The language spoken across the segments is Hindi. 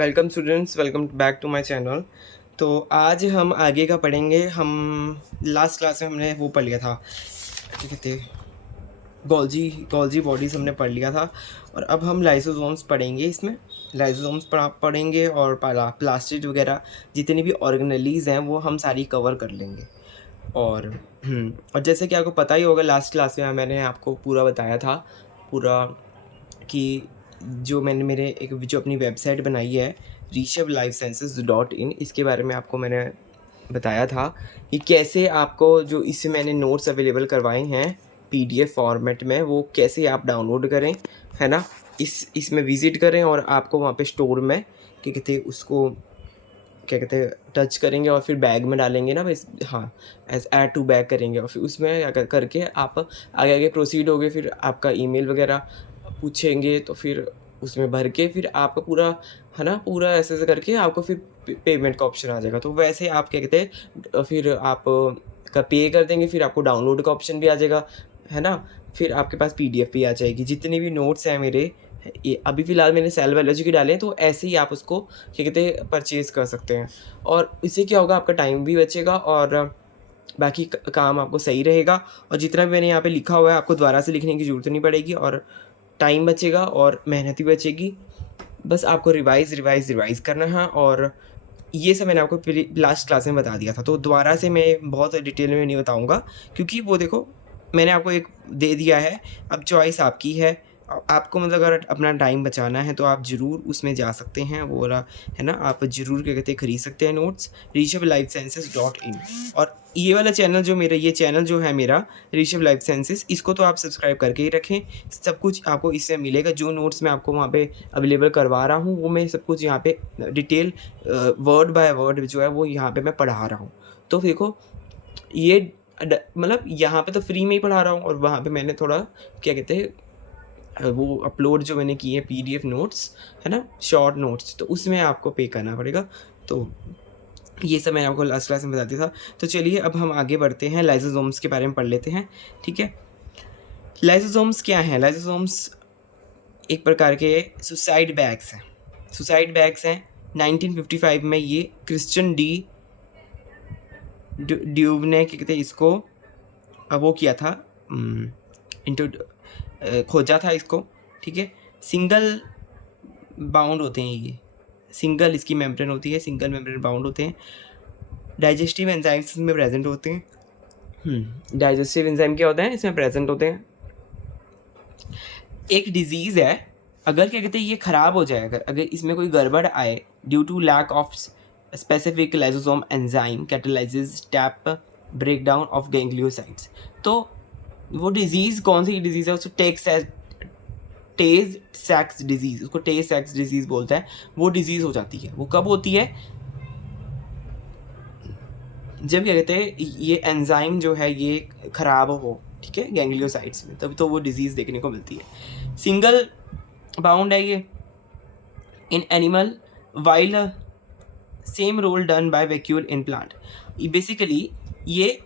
Welcome students, welcome back to my channel. तो आज हम आगे का पढ़ेंगे। हम लास्ट क्लास में हमने वो पढ़ लिया था, क्या कहते हैं, गोल्जी बॉडीज़ हमने पढ़ लिया था। और अब हम लाइसोसोम्स पढ़ेंगे। इसमें लाइसोसोम्स पढ़ेंगे और प्लास्टिड वगैरह जितनी भी ऑर्गेनेलीज़ हैं वो हम सारी कवर कर लेंगे। और जैसे कि आपको पता ही होगा, लास्ट क्लास में मैंने आपको पूरा बताया था पूरा कि जो मैंने मेरे एक जो अपनी वेबसाइट बनाई है rishabhlifesciences.in, इसके बारे में आपको मैंने बताया था कि कैसे आपको जो इससे मैंने नोट्स अवेलेबल करवाए हैं पीडीएफ फॉर्मेट में, वो कैसे आप डाउनलोड करें, है ना। इसमें विज़िट करें और आपको वहाँ पे स्टोर में क्या कहते हैं उसको, क्या कहते हैं, टच करेंगे और फिर बैग में डालेंगे ना, बस हाँ, एज ऐड टू बैग करेंगे और फिर उसमें अगर करके आप आगे आगे प्रोसीड होगे। फिर आपका ईमेल वगैरह पूछेंगे तो फिर उसमें भर के फिर आपका पूरा, है ना, पूरा ऐसे ऐसे करके आपको फिर पेमेंट का ऑप्शन आ जाएगा। तो वैसे आप क्या कहते हैं फिर आप का पे कर देंगे, फिर आपको डाउनलोड का ऑप्शन भी आ जाएगा, है ना। फिर आपके पास पीडीएफ भी आ जाएगी। जितने भी नोट्स हैं मेरे, ये अभी फ़िलहाल मैंने सेल बायोलॉजी के डाले हैं, तो ऐसे ही आप उसको क्या कहते हैं परचेज़ कर सकते हैं। और इससे क्या होगा, आपका टाइम भी बचेगा और बाकी काम आपको सही रहेगा। और जितना भी मैंने यहाँ पे लिखा हुआ है आपको दोबारा से लिखने की ज़रूरत नहीं पड़ेगी और टाइम बचेगा और मेहनत भी बचेगी। बस आपको रिवाइज़ करना है। और ये सब मैंने आपको लास्ट क्लास में बता दिया था, तो दोबारा से मैं बहुत डिटेल में नहीं बताऊँगा, क्योंकि वो देखो मैंने आपको एक दे दिया है। अब चॉइस आपकी है। आपको मतलब अगर अपना टाइम बचाना है तो आप ज़रूर उसमें जा सकते हैं, वो वाला, है ना। आप ज़रूर क्या कहते हैं खरीद सकते हैं नोट्स rishabhlifesciences.in। और ये वाला चैनल जो मेरा, ये चैनल जो है मेरा ऋषभ लाइफ साइंसेस, इसको तो आप सब्सक्राइब करके ही रखें। सब कुछ आपको इससे मिलेगा। जो नोट्स मैं आपको वहाँ पे अवेलेबल करवा रहा हूँ वो मैं सब कुछ यहाँ पे डिटेल वर्ड बाय वर्ड जो है वो यहाँ पे मैं पढ़ा रहा हूँ। तो देखो ये मतलब यहाँ पे तो फ्री में ही पढ़ा रहा हूँ और वहाँ पे मैंने थोड़ा क्या कहते हैं वो अपलोड जो मैंने किए पीडीएफ नोट्स, है ना, शॉर्ट नोट्स, तो उसमें आपको पे करना पड़ेगा। तो ये सब मैंने आपको लास्ट क्लास में बता दिया था। तो चलिए अब हम आगे बढ़ते हैं, लाइसोसोम्स के बारे में पढ़ लेते हैं, ठीक है। लाइसोसोम्स क्या हैं? लाइसोसोम्स एक प्रकार के सुसाइड बैग्स हैं। 1955 में ये क्रिश्चियन ड्यूव ने क्या कहते हैं इसको वो किया था, इंटू खोजा था इसको, ठीक है। सिंगल बाउंड होते हैं ये, सिंगल इसकी मेम्ब्रेन होती है, सिंगल मेम्ब्रेन बाउंड होते हैं। डाइजेस्टिव एंजाइम्स में प्रेजेंट होते हैं। डाइजेस्टिव एंजाइम क्या होता है, इसमें प्रेजेंट होते हैं। एक डिजीज़ है, अगर क्या कहते हैं ये ख़राब हो जाए, अगर इसमें कोई गड़बड़ आए due to lack of specific lysosome enzyme catalyses step breakdown of gangliosides, तो वो डिजीज़ कौन सी डिजीज़ है, उसको टेज सैक्स डिजीज़, उसको टेज सैक्स डिजीज़ बोलते हैं। वो डिजीज़ हो जाती है। वो कब होती है, जब क्या कहते हैं ये एंजाइम जो है ये ख़राब हो, ठीक है, गैंग्लियोसाइट्स में, तभी तो वो डिजीज़ देखने को मिलती है। सिंगल बाउंड है ये in animal while same role done by vacuole in plant. Basically ये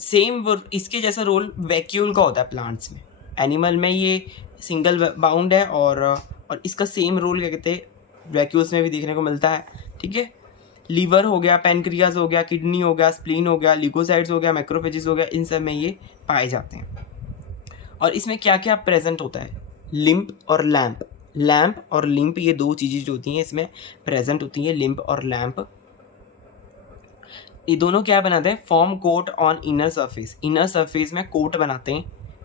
सेम इसके जैसा रोल वैक्यूल का होता है प्लांट्स में। एनिमल में ये सिंगल बाउंड है और इसका सेम रोल क्या कहते हैं वैक्यूल्स में भी देखने को मिलता है, ठीक है। लीवर हो गया, पैनक्रियाज हो गया, किडनी हो गया, स्प्लीन हो गया, ल्यूकोसाइड्स हो गया, मैक्रोफेजेस हो गया, इन सब में ये पाए जाते हैं। और इसमें क्या क्या प्रेजेंट होता है, लिम्प और लैम्प। लैम्प और लिम्प ये दो चीज़ें जो होती हैं इसमें प्रेजेंट होती हैं, लिम्प और लैम्प। ये दोनों क्या बनाते हैं, form coat on inner surface. Inner surface में कोट बनाते हैं,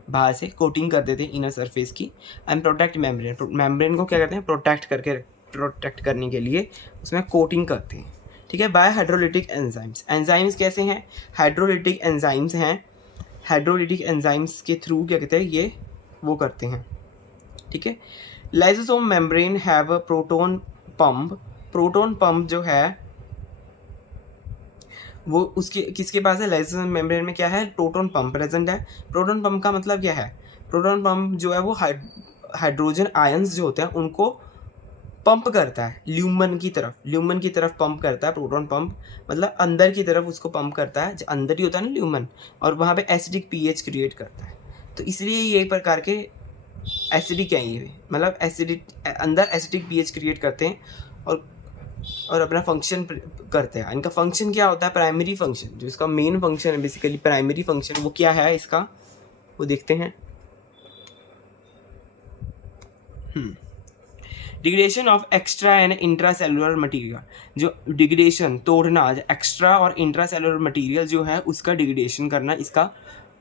बाहर से कोटिंग कर देते हैं इनर सरफेस की। एंड प्रोटेक्ट मेम्ब्रेन, मेम्ब्रेन को क्या करते हैं, प्रोटेक्ट करने के लिए उसमें कोटिंग करते हैं, ठीक है। Bye hydrolytic enzymes. एंजाइम्स कैसे हैं, हाइड्रोलिटिक एंजाइम्स हैं। हाइड्रोलिटिक एंजाइम्स के थ्रू क्या कहते हैं ये वो करते हैं, ठीक है। Lysosome membrane have proton pump. Proton pump जो है वो उसके किसके पास है, लाइसोसोम मेम्ब्रेन में क्या है, प्रोटोन पंप प्रेजेंट है। प्रोटोन पंप का मतलब क्या है, प्रोटोन पंप जो है वो हाइड्रोजन आयंस जो होते हैं उनको पंप करता है ल्यूमन की तरफ पंप करता है। प्रोटोन पंप मतलब अंदर की तरफ उसको पंप करता है, जो अंदर ही होता है ना ल्यूमन, और वहाँ पे एसिडिक पीएच क्रिएट करता है। तो इसलिए ये प्रकार के एसिडिक है, ये मतलब एसिडिक अंदर एसिडिक पीएच क्रिएट करते हैं। और और अपना फंक्शन करते हैं। इनका फंक्शन क्या होता है? प्राइमरी फंक्शन, जो इसका मेन फंक्शन है बेसिकली प्राइमरी फंक्शन, वो क्या है इसका, वो देखते हैं। Degradation of extra and intra cellular material, जो डिग्रेडेशन तोड़ना, एक्स्ट्रा और इंट्रा सेलुलर मटीरियल जो है उसका डिग्रेडेशन करना, इसका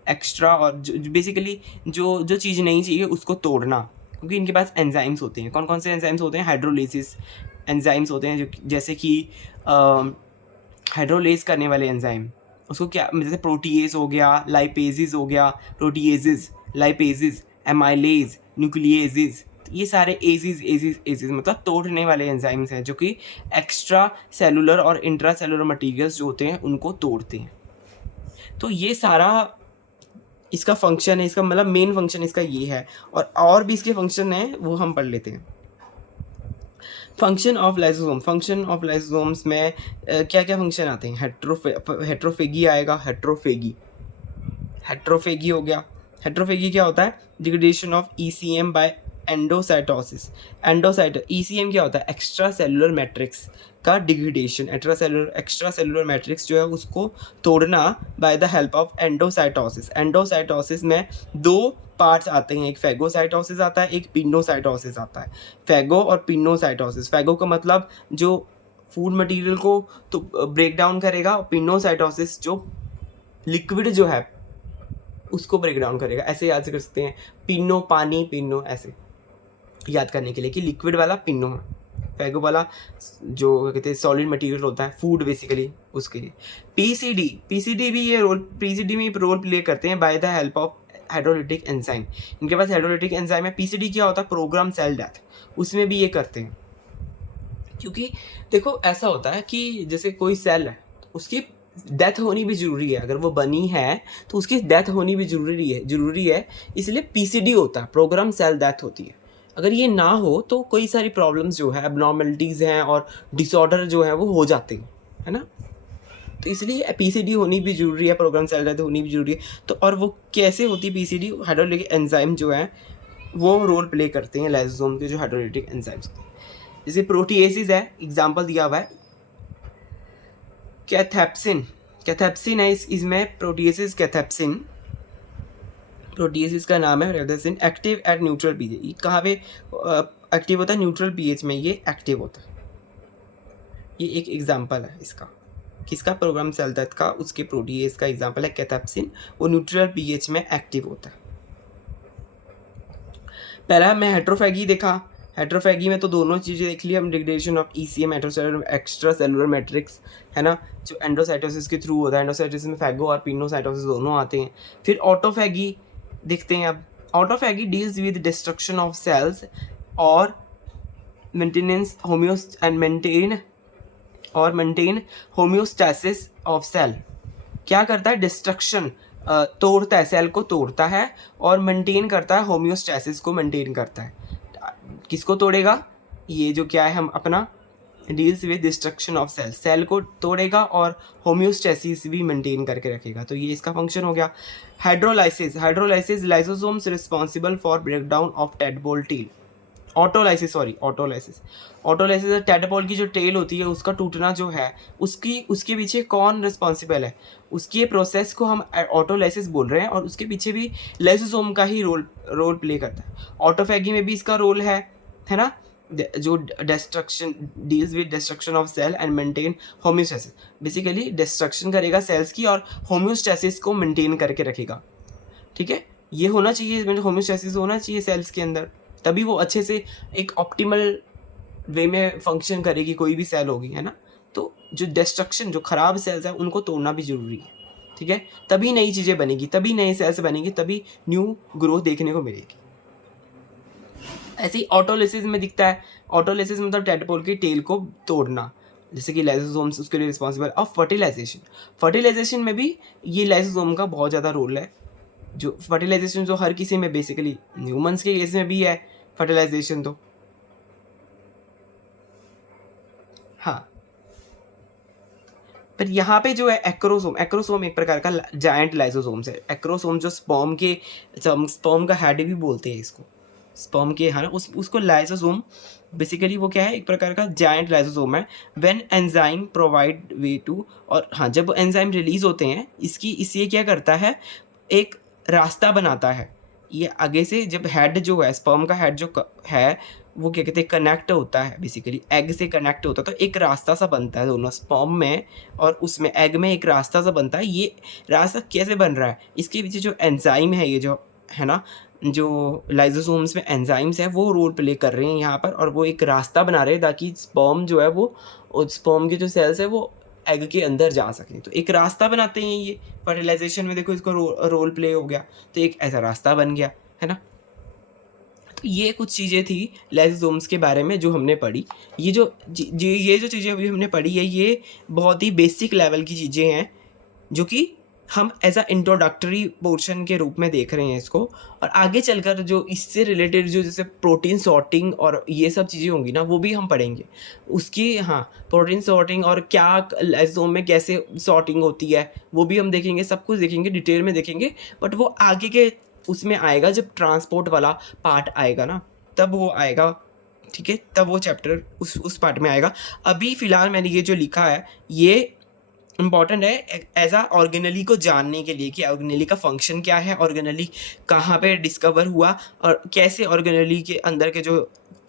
एक्स्ट्रा और बेसिकली जो जो चीज़ नहीं चाहिए उसको तोड़ना, क्योंकि इनके पास एंजाइम्स होते हैं। कौन कौन से एंजाइम्स होते हैं? हाइड्रोलिसिस एंजाइम्स होते हैं, जो जैसे कि हाइड्रोलेज करने वाले एंजाइम, उसको क्या, जैसे प्रोटीएज हो गया, लाइपेजिस हो गया, प्रोटीएजिस, लाइपेजिस, एमाइलेज, न्यूक्लिएजिस, ये सारे एजिज एजिज एजिज मतलब तोड़ने वाले एंजाइम्स हैं, जो कि एक्स्ट्रा सेलुलर और इंट्रा सेलुलर मटीरियल्स जो होते हैं उनको तोड़ते हैं। तो ये सारा इसका फंक्शन है, इसका मतलब मेन फंक्शन इसका ये है, और भी इसके फंक्शन हैं वो हम पढ़ लेते हैं। Function of lysosome, function of lysosomes में क्या क्या फंक्शन आते हैं? हेट्रोफेगी आएगा, हेट्रोफेगी हो गया। हेट्रोफेगी क्या होता है? Degradation of ECM by endocytosis. ECM क्या होता है? एक्स्ट्रा सेलुलर मैट्रिक्स का डिग्रेडेशन, एक्स्ट्रा सेलुलर मैट्रिक्स जो है उसको तोड़ना by the help of endocytosis. Endocytosis में दो पार्ट्स आते हैं, एक फेगोसाइटोसिस आता है, एक पिनोसाइटोसिस आता है। फेगो और पिनोसाइटोसिस, फेगो का मतलब जो फूड मटेरियल को तो ब्रेक डाउन करेगा, और पिनोसाइटोसिस जो लिक्विड जो है उसको ब्रेक डाउन करेगा। ऐसे याद कर सकते हैं, पिनो पानी, पिनो, ऐसे याद करने के लिए कि लिक्विड वाला पिनो है, फेगो वाला जो कहते हैं सॉलिड मटेरियल होता है, फूड बेसिकली, उसके लिए। पीसीडी भी ये रोल प्ले करते हैं bye the help of hydrolytic enzyme. इनके पास हाइड्रोलिटिक एंजाइम है। पीसीडी क्या होता है? प्रोग्राम सेल डेथ, उसमें भी ये करते हैं। क्योंकि देखो ऐसा होता है कि जैसे कोई सेल है, उसकी डेथ होनी भी ज़रूरी है, अगर वो बनी है तो उसकी डेथ होनी भी ज़रूरी है, इसलिए पीसीडी होता है, प्रोग्राम सेल डेथ होती है। अगर ये ना हो तो कई सारी प्रॉब्लम्स जो है, एबनॉर्मलिटीज़ हैं और डिसऑर्डर जो है वो हो जाते हैं, है ना। तो इसलिए पीसीडी होनी भी ज़रूरी है, प्रोग्राम सेल डेथ होनी भी ज़रूरी है। तो और वो कैसे होती है पीसीडी? हाइड्रोलिटिक एंजाइम जो है वो रोल प्ले करते हैं, लाइसोसोम के जो हाइड्रोलिटिक एंजाइम्स होते हैं। जैसे प्रोटीएसिस है, एग्जाम्पल दिया हुआ है कैथेप्सिन है, इसमें प्रोटीएसिस कैथेप्सिन, प्रोटीएसिस का नाम है रेप्सिन, एक्टिव एट न्यूट्रल पीएच। ये कहाँ पे एक्टिव होता है? न्यूट्रल पीएच में ये एक्टिव होता है। ये एक एग्जांपल है इसका, किसका? प्रोग्राम सेल डेथ का, उसके प्रोटीएस का एग्जांपल है कैथेप्सिन, वो न्यूट्रल पीएच में एक्टिव होता है। पहला हमने हेट्रोफेगी देखा, हेट्रोफेगी में तो दोनों चीज़ें देख ली हम, degradation of ECM, extra cellular matrix, है ना, जो एंडोसाइटोसिस के थ्रू होता है। एंडोसाइटोसिस में फेगो और पिनोसाइटोसिस दोनों आते हैं। फिर ऑटोफेगी देखते हैं अब। Autophagy deals with destruction of cells और maintenance maintain homeostasis of cell. क्या करता है? डिस्ट्रक्शन, तोड़ता है, सेल को तोड़ता है, और मेंटेन करता है, होम्योस्टैसिस को मेंटेन करता है। किसको तोड़ेगा? ये जो क्या है, हम अपना deals with destruction of cell, cell को तोड़ेगा और होम्योस्टैसिस भी मेंटेन करके रखेगा। तो ये इसका फंक्शन हो गया। Hydrolysis lysosomes responsible for breakdown of tadpole tail. Autolysis tadpole की जो टेल होती है उसका टूटना जो है, उसके पीछे कौन रिस्पॉन्सिबल है? उसकी प्रोसेस को हम ऑटोलाइसिस बोल रहे हैं, और उसके पीछे भी लाइसोसोम का ही रोल प्ले करता है। ऑटोफेगी में भी इसका रोल है ना, जो destruction deals with destruction of cell and maintain homeostasis, basically destruction करेगा सेल्स की और होम्योस्टैसिस को मेंटेन करके रखेगा। ठीक है, ये होना चाहिए, होम्योस्टैसिस होना चाहिए सेल्स के अंदर, तभी वो अच्छे से एक ऑप्टिमल वे में फंक्शन करेगी, कोई भी सेल होगी, है ना। तो जो डिस्ट्रक्शन, जो ख़राब सेल्स हैं उनको तोड़ना भी ज़रूरी है। ठीक है, तभी नई चीज़ें बनेगी, तभी नए सेल्स बनेंगे, तभी न्यू ग्रोथ देखने को मिलेगी। ऐसे ही ऑटोलिसिस में दिखता है। ऑटोलिसिस मतलब टेडपोल की टेल को तोड़ना, जैसे कि लाइसोसोम्स उसके लिए रिस्पॉन्सिबल। और फर्टिलाइजेशन में भी ये लाइसोसोम का बहुत ज़्यादा रोल है। जो फर्टिलाइजेशन जो हर किसी में, बेसिकली ह्यूमंस के केस में भी है फर्टिलाइजेशन, तो हाँ। फिर यहाँ पे जो है एक्रोसोम एक प्रकार का जायंट लाइसोसोम्स है। एक्रोसोम जो स्पर्म का हेड भी बोलते हैं इसको, स्पर्म के, है ना, उसको लाइसोसोम, बेसिकली वो क्या है, एक प्रकार का जायंट लाइसोसोम है। When enzyme provide way to, और हाँ, जब एंजाइम रिलीज होते हैं इससे क्या करता है, एक रास्ता बनाता है। ये आगे से जब हेड जो है, स्पर्म का हेड जो है, वो क्या कहते हैं, कनेक्ट होता है, बेसिकली एग से कनेक्ट होता है, तो एक रास्ता सा बनता है दोनों स्पर्म में और उसमें, एग में एक रास्ता सा बनता है। ये रास्ता कैसे बन रहा है, इसके पीछे जो एंजाइम है, ये जो है ना, जो लाइसोसोम्स में एंजाइम्स है, वो रोल प्ले कर रहे हैं यहाँ पर, और वो एक रास्ता बना रहे हैं ताकि स्पर्म जो है वो, स्पर्म के जो सेल्स है वो एग के अंदर जा सकें। तो एक रास्ता बनाते हैं ये फर्टिलाइजेशन में, देखो इसको रोल प्ले हो गया, तो एक ऐसा रास्ता बन गया, है ना। तो ये कुछ चीज़ें थी लाइसोसोम्स के बारे में जो हमने पढ़ी। ये जो चीज़ें अभी हमने पढ़ी है, ये बहुत ही बेसिक लेवल की चीज़ें हैं जो कि हम एज अ इंट्रोडक्टरी पोर्शन के रूप में देख रहे हैं इसको। और आगे चलकर जो इससे रिलेटेड जो जैसे प्रोटीन सॉर्टिंग और ये सब चीज़ें होंगी ना, वो भी हम पढ़ेंगे उसकी। हाँ, प्रोटीन सॉर्टिंग और क्या लाइसोसोम में कैसे सॉर्टिंग होती है वो भी हम देखेंगे, सब कुछ देखेंगे, डिटेल में देखेंगे। बट वो आगे के उसमें आएगा, जब ट्रांसपोर्ट वाला पार्ट आएगा ना, तब वो आएगा, ठीक है, तब वो चैप्टर उस पार्ट में आएगा। अभी फ़िलहाल मैंने ये जो लिखा है ये इम्पॉर्टेंट है एज आ ऑर्गेनली को जानने के लिए कि ऑर्गेनली का फंक्शन क्या है, ऑर्गेनली कहाँ पे डिस्कवर हुआ, और कैसे ऑर्गेनली के अंदर के जो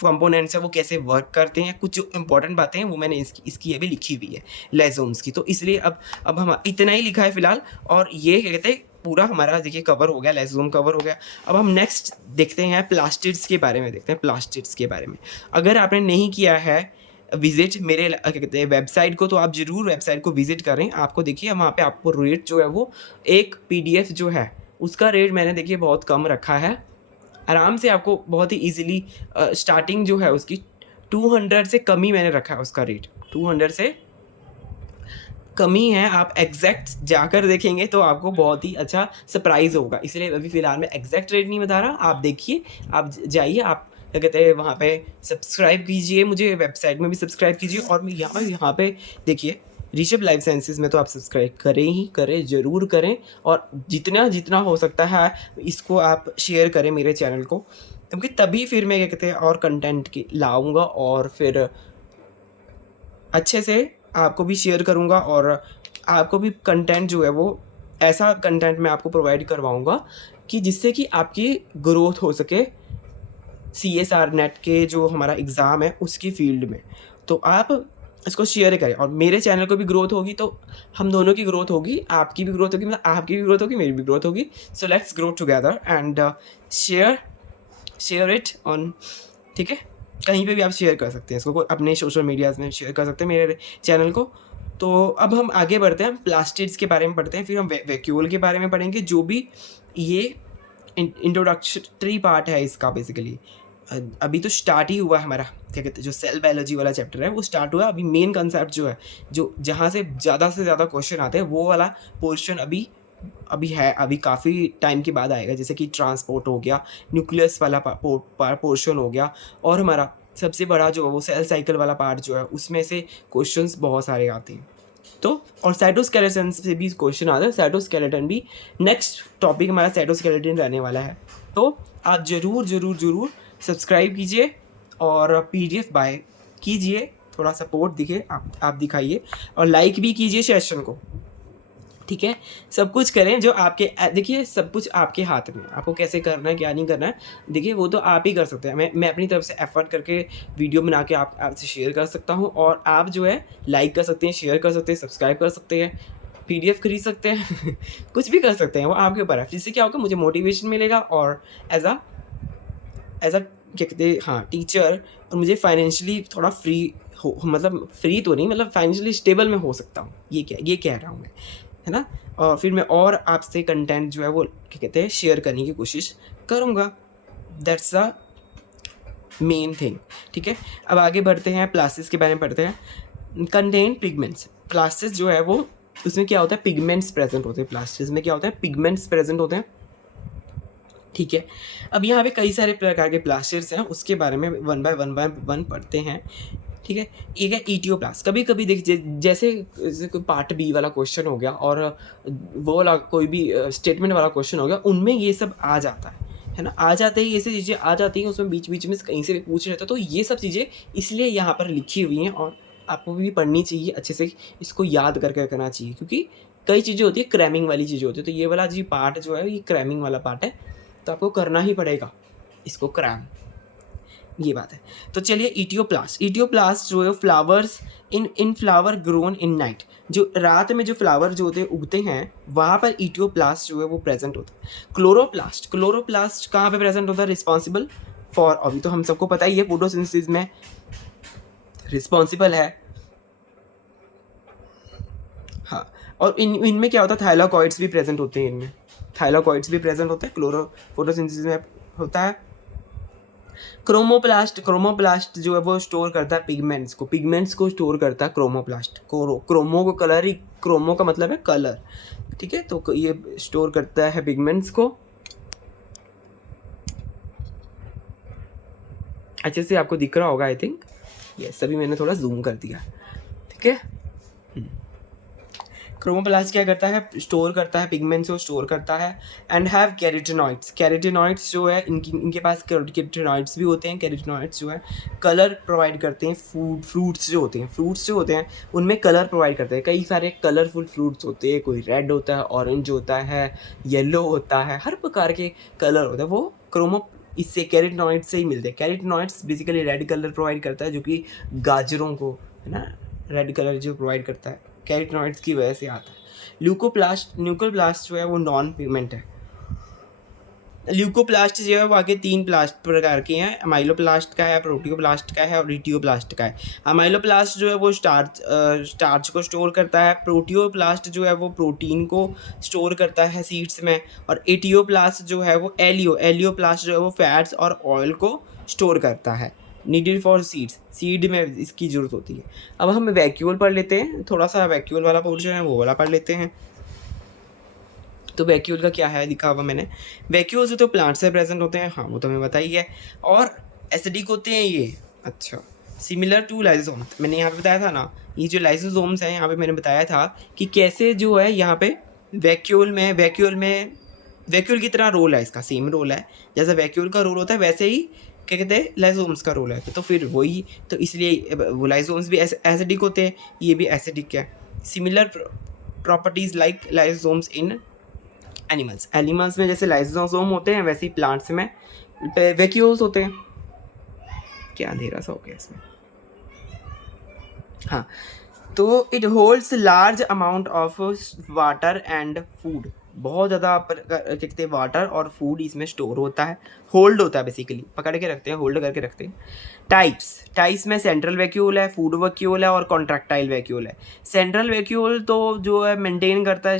कंपोनेंट्स है वो कैसे वर्क करते हैं। कुछ जो इंपॉर्टेंट बातें हैं वो मैंने इसकी अभी लिखी हुई है लाइसोसोम्स की। तो इसलिए अब हम इतना ही लिखा है फ़िलहाल, और ये क्या कहते हैं, पूरा हमारा देखिए कवर हो गया, लाइसोसोम कवर हो गया। अब हम नेक्स्ट देखते हैं प्लास्टिड्स के बारे में, देखते हैं प्लास्टिड्स के बारे में। अगर आपने नहीं किया है विजिट मेरे क्या कहते हैं वेबसाइट को, तो आप ज़रूर वेबसाइट को विजिट करें। आपको देखिए वहाँ पे आपको रेट जो है वो, एक PDF जो है उसका रेट मैंने देखिए बहुत कम रखा है। आराम से आपको बहुत ही ईजिली स्टार्टिंग जो है उसकी 200 से कम ही मैंने रखा है उसका रेट, 200 से कमी है। आप एग्जैक्ट जाकर देखेंगे तो आपको बहुत ही अच्छा सरप्राइज़ होगा, इसलिए अभी फ़िलहाल मैं एग्जैक्ट रेट नहीं बता रहा। आप देखिए, आप जाइए, आप क्या कहते हैं वहाँ पे सब्सक्राइब कीजिए, मुझे वेबसाइट में भी सब्सक्राइब कीजिए, और मैं यहाँ पे देखिए ऋषभ लाइफ साइंसेस में तो आप सब्सक्राइब करें ही करें, ज़रूर करें। और जितना हो सकता है इसको आप शेयर करें मेरे चैनल को, क्योंकि तभी फिर मैं क्या कहते हैं और कंटेंट की लाऊँगा, और फिर अच्छे से आपको भी शेयर करूँगा, और आपको भी कंटेंट जो है वो ऐसा कंटेंट मैं आपको प्रोवाइड करवाऊँगा कि जिससे कि आपकी ग्रोथ हो सके CSR नेट के जो हमारा एग्ज़ाम है उसकी फील्ड में। तो आप इसको शेयर करें, और मेरे चैनल को भी ग्रोथ होगी तो हम दोनों की ग्रोथ होगी, आपकी भी ग्रोथ होगी, मतलब आपकी भी ग्रोथ होगी, मेरी भी ग्रोथ होगी। So let's grow together and share it on, ठीक है, कहीं पे भी आप शेयर कर सकते हैं इसको, अपने सोशल मीडियाज़ में शेयर कर सकते हैं मेरे चैनल को। तो अब हम आगे बढ़ते हैं, प्लास्टिड्स के बारे में पढ़ते हैं, फिर हम वैक्यूल के बारे में पढ़ेंगे, जो भी ये इंट्रोडक्टरी पार्ट है इसका। बेसिकली अभी तो स्टार्ट ही हुआ है हमारा, क्या कहते हैं, जो सेल बायोलॉजी वाला चैप्टर है वो स्टार्ट हुआ। अभी मेन कंसेप्ट जो है, जो जहाँ से ज़्यादा क्वेश्चन आते हैं, वो वाला पोर्शन अभी काफ़ी टाइम के बाद आएगा। जैसे कि ट्रांसपोर्ट हो गया, न्यूक्लियस वाला पोर्शन हो गया, और हमारा सबसे बड़ा जो वो सेल साइकिल वाला पार्ट जो है, उसमें से क्वेश्चंस बहुत सारे आते हैं। तो और साइटोस्केलेटन से भी क्वेश्चन आता है, साइटोस्केलेटन भी नेक्स्ट टॉपिक हमारा साइटोस्केलेटन रहने वाला है। तो आप ज़रूर सब्सक्राइब कीजिए और PDF बाय कीजिए, थोड़ा सपोर्ट दिखे आप दिखाइए, और लाइक भी कीजिए सेशन को, ठीक है। सब कुछ करें जो आपके, देखिए सब कुछ आपके हाथ में, आपको कैसे करना है क्या नहीं करना है, देखिए वो तो आप ही कर सकते हैं। मैं अपनी तरफ से एफर्ट करके वीडियो बना के आपसे शेयर कर सकता हूँ, और आप जो है लाइक कर सकते हैं, शेयर कर सकते हैं, सब्सक्राइब कर सकते हैं, PDF खरीद सकते हैं कुछ भी कर सकते हैं, वो आपके ऊपर है। जिससे क्या होगा, मुझे मोटिवेशन मिलेगा, और एज आ क्या कहते हैं, हाँ, टीचर, और मुझे फाइनेंशियली थोड़ा फ्री हो, मतलब फ्री तो नहीं, मतलब फाइनेंशियली स्टेबल में हो सकता हूँ, ये कह रहा हूँ मैं, है ना। और फिर मैं और आपसे कंटेंट जो है वो क्या कहते हैं शेयर करने की कोशिश करूँगा। दैट्स अ मेन थिंग, ठीक है। अब आगे बढ़ते हैं, प्लास्टिस के बारे में पढ़ते हैं। कंटेन पिगमेंट्स, प्लास्टिस जो है वो, उसमें क्या होता है, पिगमेंट्स प्रेजेंट होते हैं। प्लास्टिस में क्या होता है, पिगमेंट्स प्रेजेंट होते हैं, ठीक है। अब यहाँ पे कई सारे प्रकार के प्लास्टिड्स हैं, उसके बारे में वन बाय वन पढ़ते हैं, ठीक है। एक है इटियोप्लास्ट। कभी कभी जैसे कोई पार्ट B वाला क्वेश्चन हो गया, और वो वाला कोई भी स्टेटमेंट वाला क्वेश्चन हो गया, उनमें ये सब आ जाता है, है ना, आ जाते ही ऐसी चीज़ें आ जाती हैं, उसमें बीच बीच में कहीं से भी पूछ लेते हैं। तो ये सब चीज़ें इसलिए यहाँ पर लिखी हुई हैं और आपको भी पढ़नी चाहिए अच्छे से, इसको याद करके करना चाहिए, क्योंकि कई चीज़ें होती है क्रैमिंग वाली चीज़ें होती है। तो ये वाला जी पार्ट जो है ये क्रैमिंग वाला पार्ट है, तो आपको करना ही पड़ेगा इसको क्रैम, ये बात है। तो चलिए इटियोप्लास्ट जो है flowers in flower grown in night, जो रात में जो फ्लावर जो होते हैं उगते हैं वहाँ पर इटियोप्लास्ट जो है वो प्रेजेंट होता है। क्लोरोप्लास्ट कहाँ पे प्रेजेंट होता है? रिस्पॉन्सिबल फॉर, अभी तो हम सबको पता ही है, फोटोसिंथेसिस में रिस्पॉन्सिबल है। हाँ, और इनमें क्या होता है, थाइलाकॉइड्स भी प्रेजेंट होते हैं, इनमें थाइलाकॉइड्स भी प्रेजेंट होते हैं, क्लोरो फोटोसिंथेसिस में होता है। क्रोमोप्लास्ट जो है वो स्टोर करता है पिगमेंट्स को स्टोर करता है क्रोमोप्लास्ट। क्रोमो को कलर ही, क्रोमो का मतलब है कलर, ठीक है, तो ये स्टोर करता है पिगमेंट्स को। अच्छे से आपको दिख रहा होगा आई थिंक, यस, अभी मैंने थोड़ा जूम कर दिया, ठीक है। क्रोमोप्लास्ट क्या करता है, स्टोर करता है पिगमेंट्स को, स्टोर करता है। एंड हैव कैरोटिनॉइड्स जो है इनके पास कैरोटिनॉइड्स भी होते हैं। कैरोटिनॉइड्स जो है कलर प्रोवाइड करते हैं। फ्रूट्स जो होते हैं उनमें कलर प्रोवाइड करते हैं। कई सारे कलरफुल फ्रूट्स होते हैं, कोई रेड होता है, ऑरेंज होता है, येलो होता है, हर प्रकार के कलर होता है, वो इससे कैरोटिनॉइड्स से ही मिलते हैं। Carotenoids basically red colour provide करता है, जो कि गाजरों को, है ना, रेड कलर जो प्रोवाइड करता है कैरोटिनॉइड्स की वजह से आता है। ल्यूकोप्लास्ट जो है वो नॉन पिगमेंट है। ल्यूकोप्लास्ट जो है वो आगे 3 प्लास्ट प्रकार के हैं, अमाइलोप्लास्ट का है, प्रोटियोप्लास्ट का है और रिटियोप्लास्ट का है। अमाइलोप्लास्ट जो है वो स्टार्च को स्टोर करता है। प्रोटियोप्लास्ट जो है वो प्रोटीन को स्टोर करता है सीड्स में। और एटियोप्लास्ट जो है वो एलियोप्लास्ट जो है वो फैट्स और ऑयल को स्टोर करता है। नीडेड फॉर सीड में इसकी ज़रूरत होती है। अब हम वैक्यूल पढ़ लेते हैं, थोड़ा सा वैक्यूल वाला पोर्शन है वो वाला पढ़ लेते हैं। तो वैक्यूल का क्या है लिखा हुआ मैंने, वैक्यूल्स तो प्लांट से प्रेजेंट होते हैं, हाँ वो तो हमें बताई है, और एसिडिक होते हैं ये। अच्छा, सिमिलर टू लाइसोसोम, मैंने यहाँ पे बताया था ना, ये जो लाइसोसोम्स हैं यहाँ पे मैंने बताया था कि कैसे जो है यहाँ पे वैक्यूल की तरह रोल है इसका, सेम रोल है, जैसा वैक्यूल का रोल होता है वैसे ही क्या कहते हैं लाइसोसोम्स का रोल है। तो फिर वही, तो इसलिए वो लाइसोसोम्स भी एसिडिक होते हैं, ये भी एसिडिक है। सिमिलर प्रॉपर्टीज़ लाइक लाइसोसोम्स इन एनिमल्स में जैसे लाइसोसोम होते हैं वैसे ही प्लांट्स में वैक्यूल्स होते हैं। क्या अंधेरा सा हो गया इसमें, हाँ। तो it holds large amount of water and food, बहुत ज़्यादा कहते हैं वाटर और फूड इसमें स्टोर होता है, होल्ड होता है, बेसिकली पकड़ के रखते हैं, होल्ड करके रखते हैं। टाइप्स में सेंट्रल वैक्यूल है, फूड वैक्यूल है और कॉन्ट्रैक्टाइल वैक्यूल है। सेंट्रल वैक्यूल तो जो है मेंटेन करता है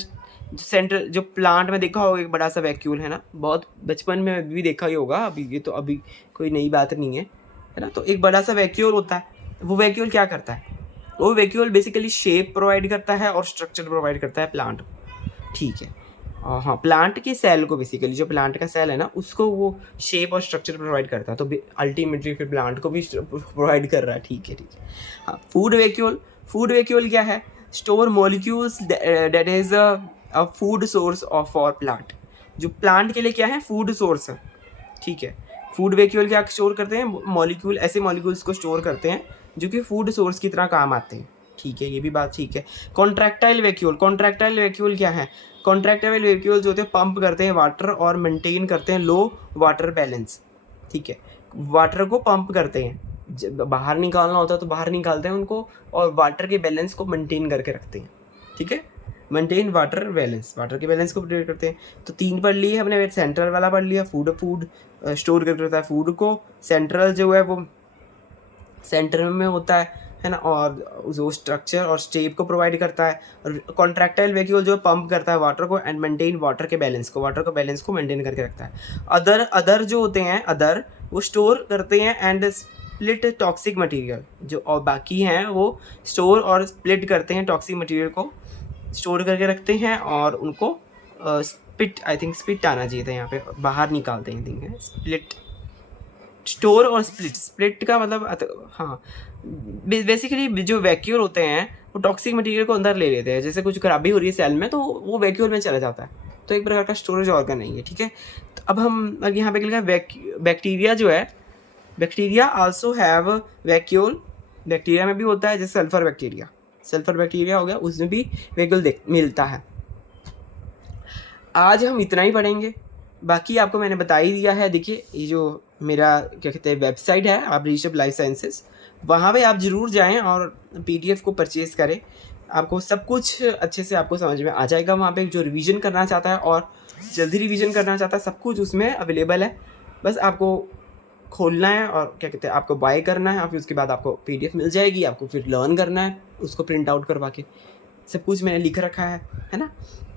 सेंट्रल, जो प्लांट में देखा होगा एक बड़ा सा वैक्यूल है ना, बहुत बचपन में भी देखा ही होगा, अभी ये तो अभी कोई नई बात नहीं है ना। तो एक बड़ा सा वैक्यूल होता है, वो वैक्यूल क्या करता है, वो वैक्यूल बेसिकली शेप प्रोवाइड करता है और स्ट्रक्चर प्रोवाइड करता है प्लांट को, ठीक है। हाँ, प्लांट के सेल को, बेसिकली जो प्लांट का सेल है ना उसको वो शेप और स्ट्रक्चर प्रोवाइड करता है, तो अल्टीमेटली फिर प्लांट को भी प्रोवाइड कर रहा है, ठीक है। हाँ, फूड वैक्यूल क्या है, store molecules that is a food source of for plant, जो प्लांट के लिए क्या है, फूड सोर्स है, ठीक है। फूड वैक्यूल क्या स्टोर करते हैं, मॉलिक्यूल, ऐसे मॉलिक्यूल्स को स्टोर करते हैं जो कि फूड सोर्स की तरह काम आते हैं, ठीक है, ये भी बात ठीक है। कॉन्ट्रैक्टाइल वैक्यूल क्या है, कॉन्ट्रैक्टाइल वैक्यूल जो होते हैं पंप करते हैं वाटर और मेंटेन करते हैं लो वाटर बैलेंस, ठीक है, वाटर को पंप करते हैं, जब बाहर निकालना होता है तो बाहर निकालते हैं उनको, और वाटर के बैलेंस को मेंटेन करके रखते हैं, ठीक है, मेंटेन वाटर के बैलेंस को प्रिपेयर करते हैं। तो 3 पढ़ लिए हमने, सेंट्रल वाला पढ़ लिया, फूड स्टोर करके रखता है फूड को, सेंट्रल जो है वो सेंटर में होता है ना, और जो स्ट्रक्चर और शेप को प्रोवाइड करता है। और कॉन्ट्रैक्टाइल वैक्यूल जो पंप करता है वाटर को एंड मेंटेन वाटर के बैलेंस को मेंटेन करके रखता है। अदर जो होते हैं, अदर वो स्टोर करते हैं एंड स्प्लिट टॉक्सिक मटेरियल, जो और बाकी हैं वो स्टोर और स्प्लिट करते हैं, टॉक्सिक मटेरियल को स्टोर करके रखते हैं और उनको स्पिट आना चाहिए था यहाँ पे, बाहर निकालते हैं, ठीक है। स्टोर और स्प्लिट का मतलब, हाँ, बेसिकली जो वैक्यूल होते हैं वो टॉक्सिक मटेरियल को अंदर ले लेते हैं, जैसे कुछ खराबी हो रही है सेल में तो वो वैक्यूल में चला जाता है, तो एक प्रकार का स्टोरेज ऑर्गन है ये, ठीक है। तो अब हम अब यहाँ पे क्या लिखा है, बैक्टीरिया जो है, bacteria also have vacuole, bacteria में भी होता है, जैसे सल्फर बैक्टीरिया हो गया, उसमें भी वैक्यूल मिलता है। आज हम इतना ही पढ़ेंगे, बाकी आपको मैंने बता ही दिया है। देखिए ये जो मेरा क्या कहते हैं वेबसाइट है, आप ऋषभ लाइफ साइंसेस, वहाँ पे आप ज़रूर जाएं और PDF को परचेज़ करें। आपको सब कुछ अच्छे से आपको समझ में आ जाएगा। वहाँ पे जो रिवीजन करना चाहता है और जल्दी रिवीजन करना चाहता है, सब कुछ उसमें अवेलेबल है। बस आपको खोलना है और क्या कहते हैं आपको बाय करना है, और फिर उसके बाद आपको PDF मिल जाएगी, आपको फिर लर्न करना है उसको प्रिंट आउट करवा के। सब कुछ मैंने लिख रखा है ना।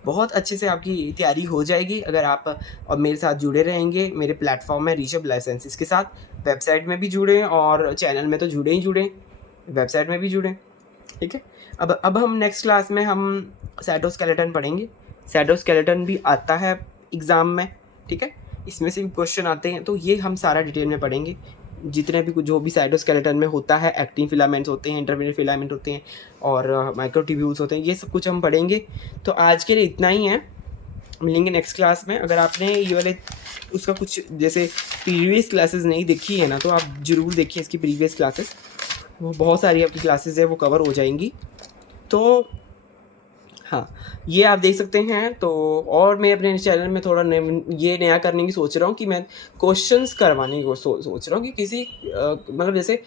बहुत अच्छे से आपकी तैयारी हो जाएगी अगर आप और मेरे साथ जुड़े रहेंगे। मेरे प्लेटफॉर्म में ऋषभ लाइफ साइंसेस के साथ, वेबसाइट में भी जुड़ें और चैनल में तो जुड़े ही जुड़ें, वेबसाइट में भी जुड़ें, ठीक है। अब हम नेक्स्ट क्लास में हम साइटोस्केलेटन पढ़ेंगे। साइटोस्केलेटन भी आता है एग्ज़ाम में, ठीक है, इसमें से भी क्वेश्चन आते हैं, तो ये हम सारा डिटेल में पढ़ेंगे। जितने भी जो भी साइटोस्केलेटन में होता है, एक्टिन फिलामेंट्स होते हैं, इंटरमीडिएट फिलामेंट होते हैं और माइक्रोट्यूब्यूल्स होते हैं, ये सब कुछ हम पढ़ेंगे। तो आज के लिए इतना ही है, मिलेंगे नेक्स्ट क्लास में। अगर आपने ये वाले उसका कुछ जैसे प्रीवियस क्लासेस नहीं देखी है ना, तो आप ज़रूर देखिए इसकी प्रीवियस क्लासेस, वो बहुत सारी आपकी क्लासेस है, वो कवर हो जाएंगी। तो हाँ, ये आप देख सकते हैं। तो और मैं अपने चैनल में थोड़ा ये नया करने की सोच रहा हूँ कि मैं क्वेश्चंस करवाने की सोच रहा हूँ कि किसी मतलब जैसे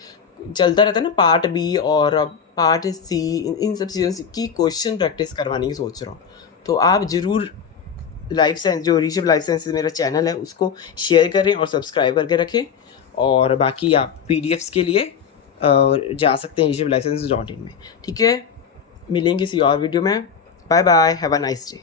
चलता रहता है ना पार्ट B और पार्ट C, इन सब चीज़ों की क्वेश्चन प्रैक्टिस करवाने की सोच रहा हूँ। तो आप ज़रूर लाइफ साइंस, जो ऋषभ लाइफ साइंसेस मेरा चैनल है, उसको शेयर करें और सब्सक्राइब करके रखें। और बाकी आप PDFs के लिए जा सकते हैं ऋषभ लाइफ साइंसेस.in में, ठीक है। मिलेंगे किसी और वीडियो में। Bye bye, have a nice day.